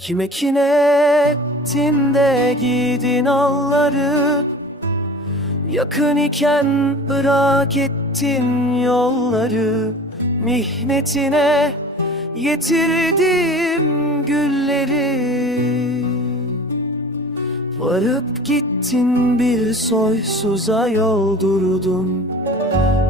Kime kine ettin de giydin alları? Yakın iken bırak ettin yolları. Mihnetine getirdim gülleri. Varıp gittin bir soysuza yol durdun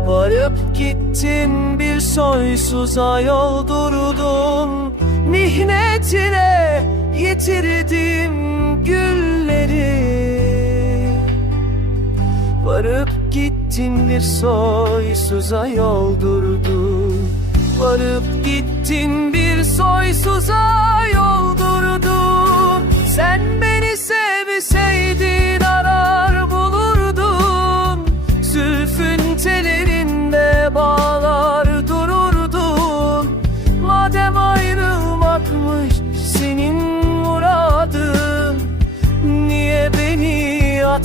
Varıp gittin bir soysuza yol durdun Mihnetine getirdim gülleri. Varıp gittin bir soysuza yol durdun Varıp gittin bir soysuza yol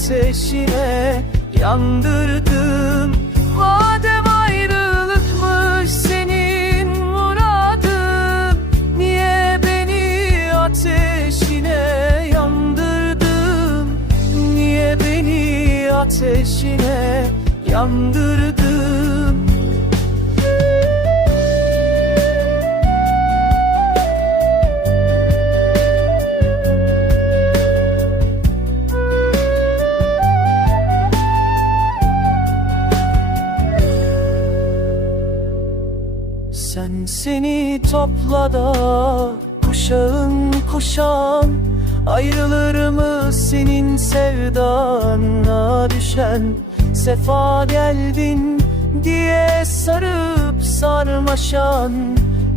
ateşine yandırdın Madem ayrılıkmış senin muradın Niye beni ateşine yandırdın? Niye beni ateşine yandırdın Sen seni topla da kuşağın kuşağın Ayrılır mı senin sevdana düşen? Sefa geldin diye sarıp sarmaşan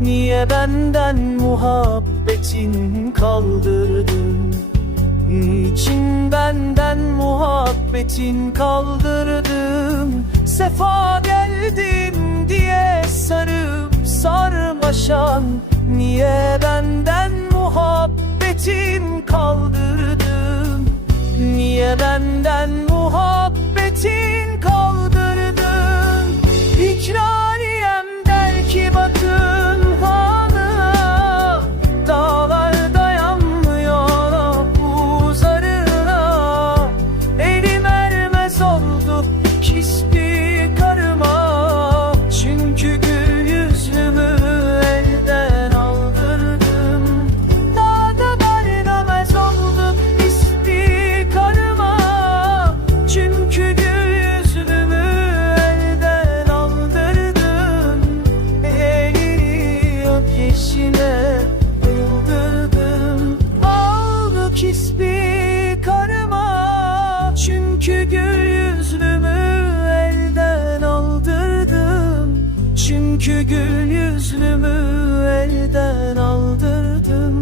Niye benden muhabbetin kaldırdın? Niçin benden muhabbetin kaldırdın? Sefa sarmaşan Niye benden muhabbetin kaldırdın? Niye benden muhabbetin Çünkü gül yüzlümü elden aldırdım. Çünkü gül yüzlümü elden aldırdım.